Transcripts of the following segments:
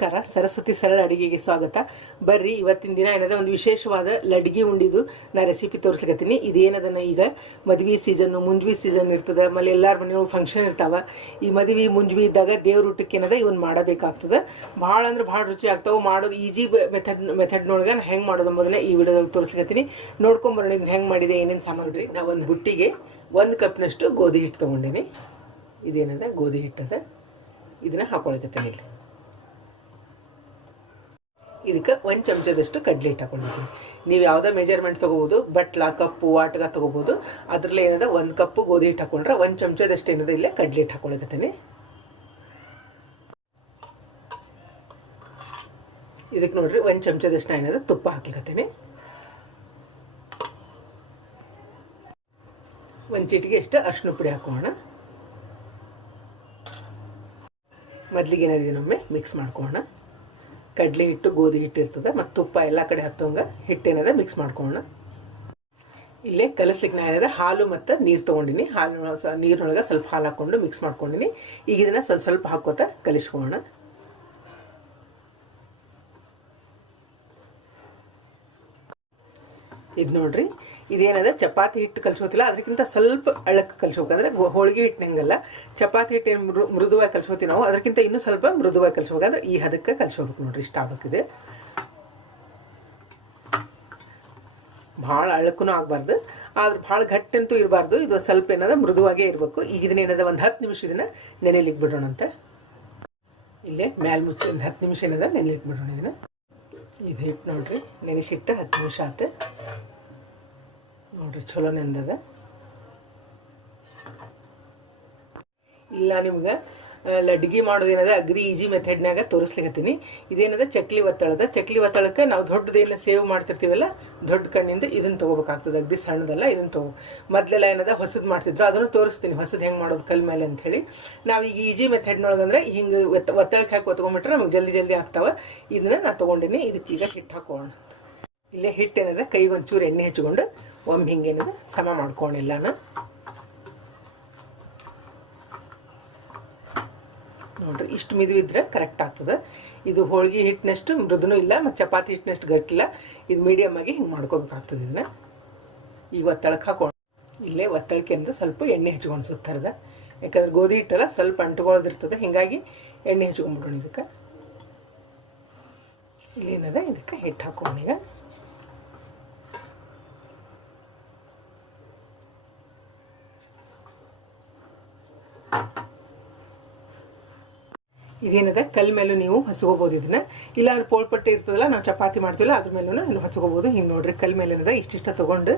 ನಮಸ್ಕಾರ. ಸರಸ್ವತಿ ಸರಳ ಅಡಿಗೆಗೆ ಸ್ವಾಗತ. ಬರ್ರಿ, ಇವತ್ತಿನ ದಿನ ಏನದ? ಒಂದು ವಿಶೇಷವಾದ ಲಡ್ಗಿ ಉಂಡಿದು ನಾ ರೆಸಿಪಿ ತೋರಿಸ್ಲಿಕತ್ತೀನಿ. ಇದೇನದನ್ನ ಈಗ? ಮದ್ವೆ ಸೀಸನ್ನು ಮುಂಜ್ವಿ ಸೀಸನ್ ಇರ್ತದೆ, ಆಮೇಲೆ ಎಲ್ಲಾರ ಮನೆಯೊಳಗೆ ಫಂಕ್ಷನ್ ಇರ್ತಾವ. ಈ ಮದ್ವೆ, ಮುಂಜ್ವಿ ಇದ್ದಾಗ ದೇವ್ರ ಊಟಕ್ಕೆ ಏನದ? ಇವನ್ ಮಾಡಬೇಕಾಗ್ತದೆ. ಭಾಳ ಅಂದ್ರೆ ಭಾಳ ರುಚಿ ಆಗ್ತಾವೆ. ಮಾಡೋದು ಈಜಿ ಮೆಥಡ್ ಮೆಥಡ್ನೊಳಗೆ ನಾ ಹೆಂಗೆ ಮಾಡೋದು ಮೊದಲೇ ಈ ವಿಡಿಯೋದಲ್ಲಿ ತೋರಿಸ್ಲಿಕತ್ತೀನಿ. ನೋಡ್ಕೊಂಬರೋಣ ಇದನ್ನ ಹೆಂಗೆ ಮಾಡಿದೆ, ಏನೇನು ಸಾಮಗ್ರಿ. ನಾ ಒಂದು ಬುಟ್ಟಿಗೆ ಒಂದು ಕಪ್ನಷ್ಟು ಗೋಧಿ ಹಿಟ್ಟು ತೊಗೊಂಡೇನಿ. ಇದೇನದ? ಗೋಧಿ ಹಿಟ್ಟದ. ಇದನ್ನ ಹಾಕೊಳಕತ್ತೀನಿ ಇಲ್ಲಿ. ಇದಕ್ಕೆ ಒಂದು ಚಮಚದಷ್ಟು ಕಡಲೆ ಹಿಟ್ಟು ಹಾಕೊಂಡಿದ್ದೀನಿ ನೀವು ಯಾವುದೋ ಮೆಜರ್ಮೆಂಟ್ ತೊಗೋಬೋದು ಬಟ್ಲ ಕಪ್ಪು ವಾಟಗ ತೊಗೋಬೋದು. ಅದರಲ್ಲೇ ಏನಿದೆ ಒಂದು ಕಪ್ಪು ಗೋಧಿ ಹಿಟ್ಟು ಹಾಕೊಂಡ್ರೆ ಒಂದು ಚಮಚದಷ್ಟು ಏನಿದೆ ಇಲ್ಲೇ ಕಡಲೆ ಹಿಟ್ಟು ಹಾಕೊಳಕತ್ತೀನಿ ಇದಕ್ಕೆ ನೋಡ್ರಿ ಒಂದು ಚಮಚದಷ್ಟು ಏನದ ತುಪ್ಪ ಹಾಕ್ಲಿಕತ್ತೀನಿ ಒಂದು ಚಿಟಿಗೆ ಎಷ್ಟು? ಅರ್ಶಿನ ಪುಡಿ ಹಾಕೋಣ. ಮೊದಲಿಗೆ ಏನಿದೆ ಮಿಕ್ಸ್ ಮಾಡ್ಕೋಣ. ಕಡಲೆ ಹಿಟ್ಟು, ಗೋಧಿ ಹಿಟ್ಟು ಇರ್ತದೆ ಮತ್ತು ತುಪ್ಪ ಎಲ್ಲ ಕಡೆ ಹತ್ತೋಂಗ ಹಿಟ್ಟೇನದ ಮಿಕ್ಸ್ ಮಾಡ್ಕೊಳ್ಳೋಣ. ಇಲ್ಲೇ ಕಲಸ್ಲಿಕ್ಕೆ ನಾ ಏನಿದೆ, ಹಾಲು ಮತ್ತು ನೀರು ತೊಗೊಂಡಿನಿ. ಹಾಲು ನೀರಿನೊಳಗೆ ಸ್ವಲ್ಪ ಹಾಲು ಹಾಕ್ಕೊಂಡು ಮಿಕ್ಸ್ ಮಾಡ್ಕೊಂಡಿನಿ. ಈಗ ಇದನ್ನು ಸ್ವಲ್ಪ ಸ್ವಲ್ಪ ಹಾಕೋತ ಕಲಿಸ್ಕೋಣ ಇದು ನೋಡ್ರಿ. ಇದೇನದ? ಚಪಾತಿ ಹಿಟ್ಟು ಕಲ್ಸೋತಿಲ್ಲ ಅದಕ್ಕಿಂತ ಸ್ವಲ್ಪ ಅಳಕ್ಕೆ ಕಲ್ಸ್ಬೇಕಂದ್ರೆ ಹೋಳಿಗೆ ಹಿಟ್ಟಿನಂಗಲ್ಲ. ಚಪಾತಿ ಹಿಟ್ಟು ಏನು ಮೃ ಮೃದುವಾಗಿ ಕಲ್ಸೋತೀವಿ ನಾವು. ಅದಕ್ಕಿಂತ ಇನ್ನೂ ಸ್ವಲ್ಪ ಮೃದುವಾಗಿ ಕಲ್ಸ್ಬೇಕಂದ್ರೆ ಈ ಹದಕ್ಕೆ ಕಲಸೋಬೇಕು ನೋಡ್ರಿ. ಇಷ್ಟ ಆಗ್ಬೇಕಿದೆ ಭಾಳ ಅಳಕ್ಕೂ ಆಗಬಾರ್ದು. ಆದ್ರೆ ಭಾಳ ಗಟ್ಟಂತೂ ಇರಬಾರ್ದು. ಇದು ಸ್ವಲ್ಪ ಏನದ? ಮೃದುವಾಗೇ ಇರಬೇಕು. ಈಗ ಇದನ್ನ ಏನದ? ಒಂದು ಹತ್ತು ನಿಮಿಷ ಇದನ್ನ ನೆನೆಲಿಕ್ಕೆ ಬಿಡೋಣಂತೆ ಇಲ್ಲೇ ಮ್ಯಾಲ್ ಮುಚ್ಚಿ ಒಂದು ಹತ್ತು ನಿಮಿಷ ಏನದ? ನೆನೆಲಿಕ್ಕೆ ಬಿಡೋಣ ಇದನ್ನ. ಇದು ಹಿಟ್ಟು ನೋಡ್ರಿ ನೆನೆಸಿಟ್ಟು ಹತ್ತು ನಿಮಿಷ ಆತು. ನೋಡ್ರಿ ಚಲೋ ನೆಂದದ ಇಲ್ಲ ನಿಮ್ಗೆ ಲಡ್ಗಿ ಮಾಡೋದೇನದ ಅಗ್ರಿ ಈಜಿ ಮೆಥಡ್ನಾಗ ತೋರಿಸ್ಲಿಕತ್ತೀನಿ. ಇದೇನದ, ಚಕ್ಲಿ ಒತ್ತಳದ. ಚಕ್ಲಿ ಒತ್ತಳಕ್ಕೆ ನಾವು ದೊಡ್ಡದೇನು ಸೇವ್ ಮಾಡ್ತಿರ್ತೀವಲ್ಲ, ದೊಡ್ಡ ಕಣ್ಣಿಂದ ಇದನ್ನ ತೊಗೋಬೇಕಾಗ್ತದೆ. ಅಗ್ದಿ ಸಣ್ಣದಲ್ಲ, ಇದನ್ನ ತಗೋ. ಮೊದಲೆಲ್ಲ ಏನದ, ಹೊಸದು ಮಾಡ್ತಿದ್ರು. ಅದನ್ನು ತೋರಿಸ್ತೀನಿ, ಹೊಸದು ಹೆಂಗೆ ಮಾಡೋದು, ಕಲ್ ಮೇಲೆ ಅಂತ ಹೇಳಿ ನಾವು ಈಗ ಈಜಿ ಮೆಥಡ್ನೊಳಗಂದ್ರೆ ಹಿಂಗೆ ಒತ್ತ, ಒತ್ತಳಕ್ಕೆ ಹಾಕಿ ಒತ್ಕೊಂಡ್ಬಿಟ್ರೆ ನಮ್ಗೆ ಜಲ್ದಿ ಜಲ್ದಿ ಆಗ್ತಾವೆ. ಇದನ್ನ ನಾ ತೊಗೊಂಡಿನಿ, ಇದಕ್ಕೆ ಈಗ ಹಿಟ್ಟು ಹಾಕೋಣ. ಇಲ್ಲೇ ಹಿಟ್ಟು ಏನದ ಕೈಗೆ ಒಂಚೂರು ಎಣ್ಣೆ ಹಚ್ಕೊಂಡು, ಒಮ್ಮೆ ಹಿಂಗೇನದ, ಸಮ ಮಾಡ್ಕೊಂಡಿಲ್ಲನ ನೋಡ್ರಿ ಇಷ್ಟು ಮಿದು ಇದ್ರೆ ಕರೆಕ್ಟ್ ಆಗ್ತದೆ. ಇದು ಹೋಳಿಗೆ ಹಿಟ್ಟಿನಷ್ಟು ಮೃದುನೂ ಇಲ್ಲ, ಮತ್ತು ಚಪಾತಿ ಹಿಟ್ಟಿನಷ್ಟು ಗಟ್ಟಿಲ್ಲ. ಇದು ಮೀಡಿಯಮ್ ಆಗಿ ಹಿಂಗೆ ಮಾಡ್ಕೋಬೇಕಾಗ್ತದೆ ಇದನ್ನ. ಈಗ ಒತ್ತಳಕ್ಕೆ ಹಾಕೊಂಡು ಇಲ್ಲೇ ಒತ್ತಳಕ್ಕೆ ಅಂದ್ರೆ ಸ್ವಲ್ಪ ಎಣ್ಣೆ ಹಚ್ಕೊಂಡು ಸುತ್ತರದ ಯಾಕಂದ್ರೆ ಗೋಧಿ ಹಿಟ್ಟಲ್ಲ ಸ್ವಲ್ಪ ಅಂಟ್ಕೊಳ್ಳೋದಿರ್ತದೆ ಹಿಂಗಾಗಿ ಎಣ್ಣೆ ಹಚ್ಕೊಂಡ್ಬಿಡೋಣ ಇದಕ್ಕೆ. ಇಲ್ಲೇನದ ಇದಕ್ಕೆ ಹಿಟ್ಟು ಹಾಕೋಣ ಇದೇನದ? ಕಲ್ ಮೇಲೂ ನೀವು ಹಚ್ಕೋಬೋದು ಇದನ್ನ. ಇಲ್ಲ ಪೋಳ್ಪಟ್ಟೆ ಇರ್ತದಲ್ಲ, ನಾವು ಚಪಾತಿ ಮಾಡ್ತೀವಲ್ಲ, ಅದ್ರ ಮೇಲೂ ನೀವು ಹಚ್ಕೋಬೋದು ಹಿಂಗೆ ನೋಡ್ರಿ, ಕಲ್ ಮೇಲೆ ಏನದ ಇಷ್ಟಿಷ್ಟ ತೊಗೊಂಡು.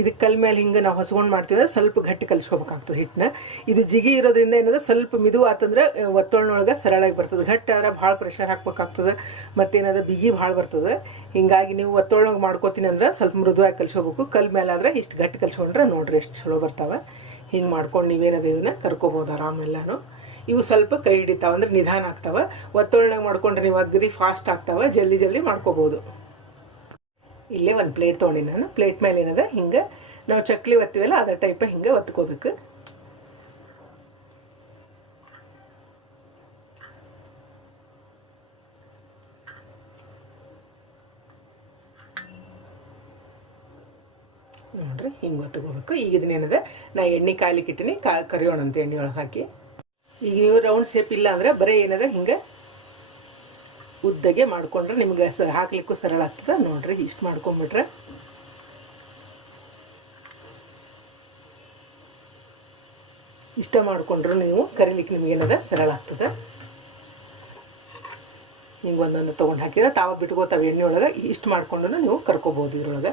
ಇದು ಕಲ್ ಮೇಲೆ ಹಿಂಗೆ ನಾವು ಹಸ್ಕೊಂಡು ಮಾಡ್ತೀವಿ ಸ್ವಲ್ಪ ಗಟ್ಟಿ ಕಲಿಸ್ಕೋಬೇಕಾಗ್ತದೆ ಹಿಟ್ಟನ್ನ. ಇದು ಜಿಗಿ ಇರೋದ್ರಿಂದ ಏನದ, ಸ್ವಲ್ಪ ಮಿದು ಆತಂದ್ರೆ ಒತ್ತೊಳ್ನೊಳಗೆ ಸರಳಾಗಿ ಬರ್ತದೆ. ಗಟ್ಟಿ ಆದ್ರೆ ಭಾಳ ಪ್ರೆಷರ್ ಹಾಕ್ಬೇಕಾಗ್ತದೆ. ಮತ್ತೇನದ, ಬಿಗಿ ಭಾಳ ಬರ್ತದೆ. ಹಿಂಗಾಗಿ ನೀವು ಒತ್ತೊಳಗೆ ಮಾಡ್ಕೋತೀನಿ ಅಂದ್ರೆ ಸ್ವಲ್ಪ ಮೃದುವಾಗಿ ಕಲಿಸ್ಕೋಬೇಕು. ಕಲ್ ಮೇಲೆ ಆದ್ರೆ ಇಷ್ಟು ಗಟ್ಟಿ ಕಲಿಸ್ಕೊಂಡ್ರೆ ನೋಡ್ರಿ ಎಷ್ಟು ಚಲೋ ಬರ್ತಾವೆ. ಹಿಂಗೆ ಮಾಡ್ಕೊಂಡು ನೀವೇನದು ಇದನ್ನ ಕರ್ಕೋಬೋದು ಆರಾಮೆಲ್ಲಾನು ಇವು ಸ್ವಲ್ಪ ಕೈ ಹಿಡಿತಾವ ಅಂದ್ರೆ ನಿಧಾನ ಆಗ್ತಾವ. ಒತ್ತೊಳ್ನಾಗ ಮಾಡ್ಕೊಂಡ್ರೆ ನೀವು ಅಗದಿ ಫಾಸ್ಟ್ ಆಗ್ತಾವ. ಜಲ್ದಿ ಜಲ್ದಿ ಮಾಡ್ಕೋಬೋದು. ಇಲ್ಲೇ ಒಂದು ಪ್ಲೇಟ್ ತೊಗೊಂಡಿ ನಾನು. ಪ್ಲೇಟ್ ಮೇಲೆ ಏನದ? ಹಿಂಗೆ ನಾವು ಚಕ್ಲಿ ಒತ್ತೀವಲ್ಲ ಅದರ ಟೈಪ್ ಹಿಂಗೆ ಒತ್ಕೋಬೇಕು. ನೋಡ್ರಿ, ಹಿಂಗೆ ಒತ್ಕೋಬೇಕು. ಈಗ ಇದನ್ನೇನದ ನಾ ಎಣ್ಣೆ ಕಾಯ್ಲಿಕ್ಕೆ ಇಟ್ಟಿನಿ, ಕಾ ಕರಿಯೋಣಂತ ಎಣ್ಣೆ ಒಳಗೆ ಹಾಕಿ. ಈಗ ನೀವು ರೌಂಡ್ ಶೇಪ್ ಇಲ್ಲ ಅಂದ್ರೆ ಬರೀ ಏನದ? ಹಿಂಗೆ ಉದ್ದಗೆ ಮಾಡ್ಕೊಂಡ್ರೆ ನಿಮ್ಗೆ ಸ ಹಾಕ್ಲಿಕ್ಕೂ ಸರಳ ಆಗ್ತದೆ. ನೋಡ್ರಿ, ಇಷ್ಟು ಮಾಡ್ಕೊಂಬಿಟ್ರೆ. ಇಷ್ಟ ಮಾಡಿಕೊಂಡ್ರು ನೀವು ಕರಿಲಿಕ್ಕೆ ನಿಮಗೇನದ ಸರಳ ಆಗ್ತದೆ. ಹಿಂಗೆ ಒಂದೊಂದು ತೊಗೊಂಡು ಹಾಕಿದ್ರೆ ತಾವ ಬಿಟ್ಕೋತಾವೆ ಎಣ್ಣೆ ಒಳಗೆ ಇಷ್ಟು ಮಾಡ್ಕೊಂಡು ನೀವು ಕರ್ಕೋಬೋದು ಇದ್ರೊಳಗೆ.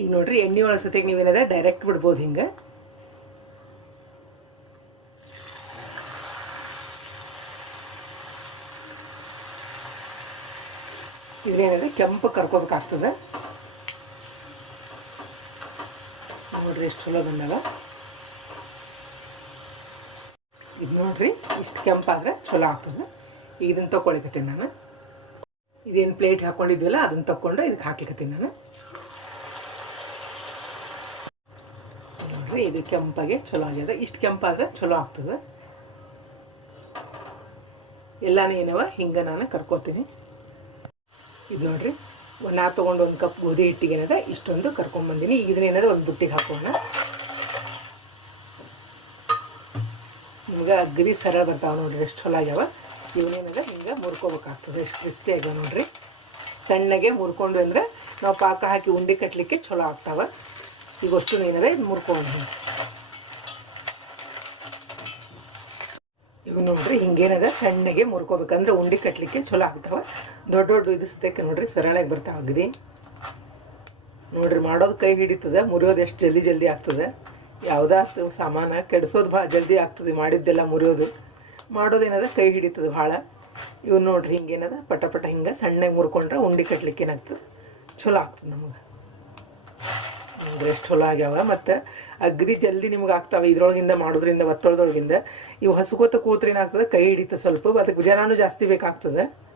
ಈಗ ನೋಡ್ರಿ, ಎಣ್ಣೆ ಒಳಗೆ ಸತಿಗೆ ನೀವೇನದ ಡೈರೆಕ್ಟ್ ಬಿಡ್ಬೋದು ಹಿಂಗೆ. ಇದ್ರೇನದ ಕೆಂಪು ಕರ್ಕೋಬೇಕಾಗ್ತದೆ ನೋಡ್ರಿ, ಎಷ್ಟು ಚಲೋ ಬಂದಾಗ ಇದು ನೋಡ್ರಿ, ಇಷ್ಟು ಕೆಂಪಾದ್ರೆ ಚಲೋ ಆಗ್ತದೆ. ಈಗ ಇದನ್ನು ನಾನು. ಇದೇನು ಪ್ಲೇಟ್ ಹಾಕೊಂಡಿದ್ವಲ್ಲ ಅದನ್ನು ತಕೊಂಡು ಇದಕ್ಕೆ ಹಾಕಿಕತ್ತೀನಿ ನಾನು. ನೋಡ್ರಿ ಇದು ಕೆಂಪಾಗೆ ಚಲೋ ಆಗ್ಯದ. ಇಷ್ಟು ಕೆಂಪಾದ್ರೆ ಚಲೋ ಆಗ್ತದೆ. ಎಲ್ಲಾನು ಏನವ, ಹಿಂಗೆ ನಾನು ಕರ್ಕೋತೀನಿ. ಇದು ನೋಡ್ರಿ ನಾ ತೊಗೊಂಡು ಒಂದು ಕಪ್ ಗೋಧಿ ಹಿಟ್ಟಿಗೆ ಏನದ, ಇಷ್ಟೊಂದು ಕರ್ಕೊಂಬಂದಿನಿ ಈಗ ಇದನ್ನೇನದ ಒಂದು ಬುಟ್ಟಿಗೆ ಹಾಕೋಣ. ನಿಮ್ಗೆ ಅಗ್ರಿ ಸರಳ ಬರ್ತಾವ ನೋಡ್ರಿ, ಎಷ್ಟು ಚಲೋ ಆಗ್ಯಾವ. ಇವನೇನದ ಹಿಂಗೆ ಮುರ್ಕೋಬೇಕಾಗ್ತದೆ, ಎಷ್ಟು ಕ್ರಿಸ್ಪಿ ಆಗ್ಯಾವ ನೋಡ್ರಿ. ಸಣ್ಣಗೆ ಮುರ್ಕೊಂಡು ಅಂದ್ರೆ, ನಾವು ಪಾಕ ಹಾಕಿ ಉಂಡೆ ಕಟ್ಟಲಿಕ್ಕೆ ಚಲೋ ಆಗ್ತಾವ. ಈಗ ಅಷ್ಟು ಏನಾರೆ ಮುರ್ಕೊಂಡು ಇವು ನೋಡ್ರಿ ಹಿಂಗೇನದ ಸಣ್ಣಗೆ ಮುರ್ಕೋಬೇಕಂದ್ರೆ ಉಂಡೆ ಕಟ್ಟಲಿಕ್ಕೆ ಚಲೋ ಆಗ್ತಾವ. ದೊಡ್ಡ ದೊಡ್ಡ ಇದು ಸತ್ಯಕ್ಕೆ ನೋಡ್ರಿ ಸರಳಾಗಿ ಬರ್ತಾವ ಅಗದಿ ನೋಡ್ರಿ ಮಾಡೋದು ಕೈ ಹಿಡಿತದ, ಮುರಿಯೋದು ಎಷ್ಟು ಜಲ್ದಿ ಜಲ್ದಿ ಆಗ್ತದೆ. ಯಾವುದಾ ಸಾಮಾನ ಕೆಡಿಸೋದು ಭಾಳ ಜಲ್ದಿ ಆಗ್ತದೆ, ಮಾಡಿದ್ದೆಲ್ಲ ಮುರಿಯೋದು. ಮಾಡೋದೇನದ ಕೈ ಹಿಡಿತದೆ ಭಾಳ. ಇವು ನೋಡ್ರಿ ಹಿಂಗೇನದ ಪಟ ಪಟ ಹಿಂಗೆ ಸಣ್ಣಗೆ ಮುರ್ಕೊಂಡ್ರೆ ಉಂಡೆ ಕಟ್ಲಿಕ್ಕೆ ಏನಾಗ್ತದೆ? ಚಲೋ ಆಗ್ತದೆ ನಮಗೆ. ಅಂದ್ರೆ ಎಷ್ಟು ಹೊಲ ಆಗ್ಯಾವ. ಮತ್ತು ಅಗ್ದಿ ಜಲ್ದಿ ನಿಮ್ಗೆ ಆಗ್ತಾವೆ. ಇದ್ರೊಳಗಿಂದ ಮಾಡೋದ್ರಿಂದ ಒತ್ತೊಳದೊಳಗಿಂದ ಇವು ಹಸುಕೋತ ಕೂತ್ರೆ ಏನಾಗ್ತದೆ? ಕೈ ಹಿಡಿತ ಸ್ವಲ್ಪ. ಅದಕ್ಕೆ ಜನನೂ ಜಾಸ್ತಿ ಬೇಕಾಗ್ತದೆ.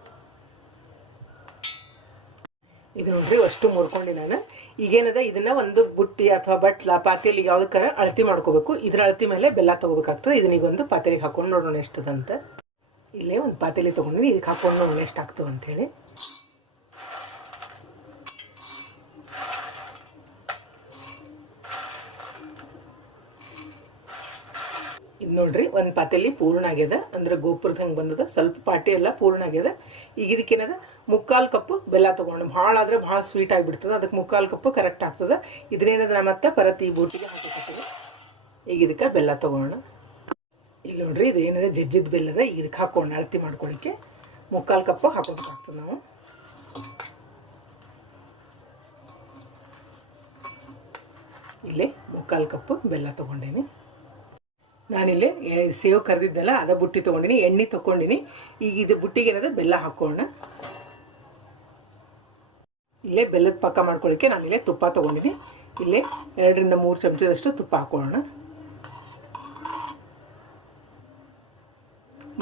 ಇದು ನೋಡ್ರಿ, ಅಷ್ಟು ಮುರ್ಕೊಂಡು ನಾನು. ಈಗೇನದ? ಇದನ್ನ ಒಂದು ಬುಟ್ಟಿ ಅಥವಾ ಬಟ್ಲ, ಪಾತ್ರೆಯಲ್ಲಿ ಯಾವ್ದಕ್ಕಾರ ಅಳತಿ ಮಾಡ್ಕೋಬೇಕು. ಇದ್ರ ಅಳತಿ ಮೇಲೆ ಬೆಲ್ಲ ತಗೋಬೇಕಾಗ್ತದೆ. ಇದನ್ನ ಈಗ ಒಂದು ಪಾತ್ರೆಗೆ ಹಾಕೊಂಡು ನೋಡೋಣ ಎಷ್ಟದಂತ. ಇಲ್ಲೇ ಒಂದು ಪಾತ್ರೆಲಿ ತಗೊಂಡಿನಿ. ಇದಕ್ಕೆ ಹಾಕೊಂಡು ನೋಡೋಣ ಎಷ್ಟು ಆಗ್ತದೆ ಅಂತೇಳಿ ನೋಡ್ರಿ, ಒಂದು ಪಾತೆಲಿ ಪೂರ್ಣ ಆಗ್ಯದ. ಅಂದ್ರೆ ಗೋಪುರದ ಹಂಗೆ ಬಂದದ. ಸ್ವಲ್ಪ ಪಾಟಿ ಎಲ್ಲ ಪೂರ್ಣ ಆಗ್ಯದ. ಈಗ ಇದಕ್ಕೇನದ ಮುಕ್ಕಾಲು ಕಪ್ಪು ಬೆಲ್ಲ ತೊಗೊಂಡು, ಭಾಳ ಆದ್ರೆ ಭಾಳ ಸ್ವೀಟ್ ಆಗಿಬಿಡ್ತದೆ. ಅದಕ್ಕೆ ಮುಕ್ಕಾಲು ಕಪ್ಪು ಕರೆಕ್ಟ್ ಆಗ್ತದೆ. ಇದನ್ನೇನದ ನಾ ಮತ್ತೆ ಪರತ್ ಈ ಬೂಟಿಗೆ ಈಗ ಇದಕ್ಕೆ ಬೆಲ್ಲ ತೊಗೋಣ ಇಲ್ಲಿ ನೋಡ್ರಿ, ಇದು ಜಜ್ಜಿದ ಬೆಲ್ಲದ. ಈಗ ಇದಕ್ಕೆ ಹಾಕೊಂಡು ಅಳತಿ ಮಾಡ್ಕೊಳ್ಳಿಕ್ಕೆ ಮುಕ್ಕಾಲು ಕಪ್ಪು ಹಾಕೋಬೇಕಾಗ್ತದೆ ನಾವು. ಇಲ್ಲಿ ಮುಕ್ಕಾಲು ಕಪ್ಪು ಬೆಲ್ಲ ತೊಗೊಂಡೇನಿ. ನಾನಿಲ್ಲಿ ಸೇವ್ ಕರೆದಿದ್ದಲ್ಲ, ಅದ ಬುಟ್ಟಿ ತೊಗೊಂಡಿನಿ, ಎಣ್ಣೆ ತೊಗೊಂಡಿನಿ. ಈಗ ಇದು ಬುಟ್ಟಿಗೆ ಏನದ ಬೆಲ್ಲ ಹಾಕೋಣ. ಇಲ್ಲೇ ಬೆಲ್ಲದ ಪಾಕ ಮಾಡ್ಕೊಳ್ಳಿಕ್ಕೆ ನಾನಿಲ್ಲೇ ತುಪ್ಪ ತೊಗೊಂಡಿನಿ. ಇಲ್ಲೇ ಎರಡರಿಂದ ಮೂರು ಚಮಚದಷ್ಟು ತುಪ್ಪ ಹಾಕೊಳ್ಳೋಣ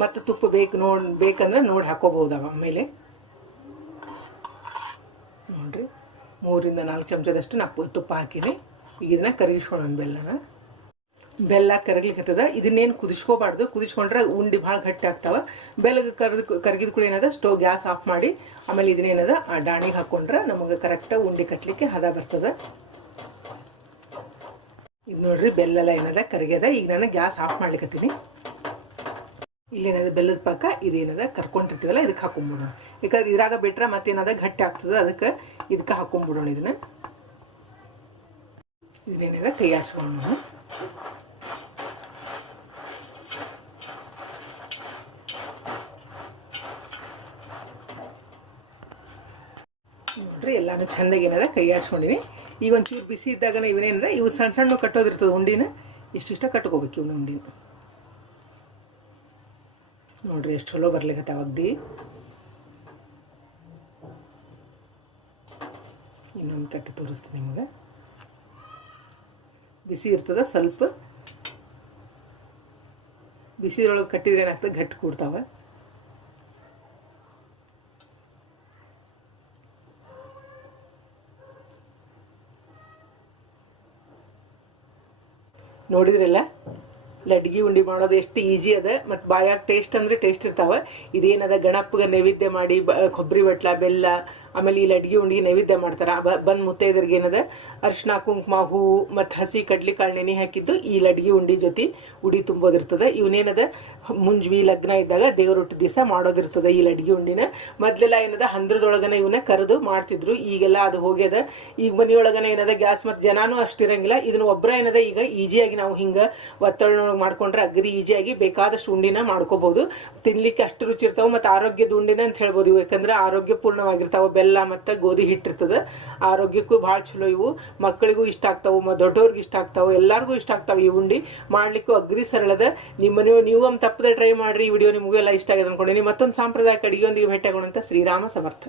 ಮತ್ತು ತುಪ್ಪ ಬೇಕು ನೋಡ್, ಬೇಕಂದ್ರೆ ನೋಡಿ ಹಾಕೋಬಹುದು ಆಮೇಲೆ. ನೋಡ್ರಿ, ಮೂರಿಂದ ನಾಲ್ಕು ಚಮಚದಷ್ಟು ನಾ ತುಪ್ಪ ಹಾಕಿನಿ. ಈಗ ಇದನ್ನ ಕರಗಿಸ್ಕೊಳ್ಳೋಣ ಬೆಲ್ಲನ. ಬೆಲ್ಲ ಕರಗ್ಲಿಕ್ಕತ್ತದ ಇದನ್ನೇನು ಕುದಿಸ್ಕೋಬಾರ್ದು. ಕುದಿಸ್ಕೊಂಡ್ರೆ ಉಂಡಿ ಭಾಳ ಗಟ್ಟಿ ಆಗ್ತಾವ. ಬೆಲ್ಲ ಕರೆದು ಕರಗಿದ ಕೂಡ ಏನದ? ಸ್ಟೋವ್ ಗ್ಯಾಸ್ ಆಫ್ ಮಾಡಿ, ಆಮೇಲೆ ಇದನ್ನೇನದ ಆ ಡಾಣಿಗೆ ಹಾಕೊಂಡ್ರೆ ನಮಗೆ ಕರೆಕ್ಟ್ ಉಂಡಿ ಕಟ್ಟಲಿಕ್ಕೆ ಹದ ಬರ್ತದ. ಇದು ನೋಡ್ರಿ ಬೆಲ್ಲೆಲ್ಲ ಏನದ? ಕರಗ್ಯದ. ಈಗ ನಾನು ಗ್ಯಾಸ್ ಆಫ್ ಮಾಡ್ಲಿಕ್ಕತ್ತೀನಿ ಇಲ್ಲೇನದ ಬೆಲ್ಲದ ಪಾಕ ಇದೇನದ ಕರ್ಕೊಂಡಿರ್ತೀವಲ್ಲ ಇದಕ್ಕೆ ಹಾಕೊಂಡ್ಬಿಡೋಣ ಯಾಕಂದ್ರೆ ಇದ್ರಾಗ ಬಿಟ್ರೆ ಮತ್ತೇನದ? ಗಟ್ಟಿ ಆಗ್ತದ. ಅದಕ್ಕೆ ಇದಕ್ಕೆ ಹಾಕೊಂಡ್ಬಿಡೋಣ ಇದನ್ನ. ಇದನ್ನೇನದ? ಕೈ ಆಡ್ಸ್ಕೊಂಡು ನೋಡ್ರಿ, ಎಲ್ಲಾನು ಚಂದಾಗಿ ಏನದ ಕೈ ಆಡ್ಸ್ಕೊಂಡಿನಿ ಈಗ ಒಂಚೂರು ಬಿಸಿ ಇದ್ದಾಗ ಇವನೇನದ ಇವು ಸಣ್ಣ ಸಣ್ಣ ಕಟ್ಟೋದಿರ್ತದೆ ಉಂಡಿನ ಇಷ್ಟಿಷ್ಟ ಕಟ್ಕೋಬೇಕು ಇವನ ಉಂಡಿನ. ನೋಡ್ರಿ, ಎಷ್ಟು ಚಲೋ ಬರ್ಲಿಕತ್ತಾವ ಅಗ್ದಿ. ಇನ್ನೊಂದು ಕಟ್ಟು ತೋರಿಸ್ತೀನಿ ನಿಮಗೆ. ಬಿಸಿ ಇರ್ತದ, ಸ್ವಲ್ಪ. ಬಿಸಿದೊಳಗೆ ಕಟ್ಟಿದ್ರೆ ಏನಾಗ್ತದೆ ಗಟ್ಟಿ ಕೂಡ್ತಾವ. ನೋಡಿದ್ರಲ್ಲ? ಲಡ್ಗಿ ಉಂಡಿ ಮಾಡೋದು ಎಷ್ಟು ಈಜಿ ಅದ, ಮತ್ತು ಬಾಯಾಗ ಟೇಸ್ಟ್ ಅಂದ್ರೆ ಟೇಸ್ಟ್ ಇರ್ತಾವೆ. ಇದೇನದ ಗಣಪಗೆ ನೈವೇದ್ಯ ಮಾಡಿ ಬ ಕೊಬ್ಬರಿ ಬಟ್ಲ ಬೆಲ್ಲ ಆಮೇಲೆ ಇಲ್ಲಿ ಲಡ್ಗಿ ಉಂಡಿ ನೈವೇದ್ಯ ಮಾಡ್ತಾರೆ. ಬಂದ್ ಮುತ್ತೈದರಿಗೆ ಏನದ? ಅರ್ಶಿನ ಕುಂಕುಮ ಹೂವು ಮತ್ತು ಹಸಿ ಕಡ್ಲಿ ಕಾಳು ನೆನೆ ಹಾಕಿದ್ದು ಈ ಲಡ್ಗಿ ಉಂಡಿ ಜೊತೆ ಉಡಿ ತುಂಬೋದಿರ್ತದೆ. ಇವನೇನದ ಮುಂಜ್ವಿ ಲಗ್ನ ಇದ್ದಾಗ ದೇವರೊಟ್ಟು ದಿವಸ ಮಾಡೋದಿರ್ತದೆ ಈ ಲಡ್ಗಿ ಉಂಡಿನ. ಮೊದ್ಲೆಲ್ಲ ಏನದ? ಹಂದ್ರದೊಳಗನ ಇವನ್ನ ಕರೆದು ಮಾಡ್ತಿದ್ರು. ಈಗೆಲ್ಲ ಅದು ಹೋಗ್ಯದ. ಈಗ ಮನೆಯೊಳಗನ ಏನದ? ಗ್ಯಾಸ್ ಮತ್ತು ಜನಾನು ಅಷ್ಟಿರಂಗಿಲ್ಲ ಇದನ್ನ ಒಬ್ಬರ ಏನದ? ಈಗ ಈಜಿಯಾಗಿ ನಾವು ಹಿಂಗ ಒತ್ತಡನೊಳಗೆ ಮಾಡ್ಕೊಂಡ್ರೆ ಅಗದಿ ಈಜಿಯಾಗಿ ಬೇಕಾದಷ್ಟು ಉಂಡಿನ ಮಾಡ್ಕೋಬಹುದು ತಿನ್ಲಿಕ್ಕೆ ಅಷ್ಟು ರುಚಿ ಇರ್ತಾವ ಮತ್ತು ಆರೋಗ್ಯದ ಉಂಡಿನ ಅಂತ ಹೇಳ್ಬೋದು ಯಾಕಂದ್ರೆ ಆರೋಗ್ಯಪೂರ್ಣವಾಗಿರ್ತಾವ ಬೆಲ್ಲ ಮತ್ತು ಗೋಧಿ ಹಿಟ್ಟಿರ್ತದ. ಆರೋಗ್ಯಕ್ಕೂ ಭಾಳ ಚಲೋ ಇವು. ಮಕ್ಕಳಿಗೂ ಇಷ್ಟ ಆಗ್ತಾವು, ಮ ದೊಡ್ಡವ್ರಿಗೆ ಇಷ್ಟ ಆಗ್ತಾವು, ಎಲ್ಲರಿಗೂ ಇಷ್ಟ ಆಗ್ತಾವ ಈ ಉಂಡಿ. ಮಾಡ್ಲಿಕ್ಕೂ ಅಗ್ರಿ ಸರಳದ. ನಿಮ್ಮ ನೀವು ನೀವು ಒಂದು ತಪ್ಪದೆ ಟ್ರೈ ಮಾಡ್ರಿ, ಈ ವಿಡಿಯೋ ನಿಮಗೂ ಎಲ್ಲ ಇಷ್ಟ ಆಗಿದೆ ಅನ್ಕೊಂಡಿನಿ. ಮತ್ತೊಂದು ಸಾಂಪ್ರದಾಯಿಕ ಅಡಿಗೆಯೊಂದಿಗೆ ಭೇಟಿಯಾಗೋಣ ಅಂತ ಶ್ರೀರಾಮ ಸಮರ್ಥ.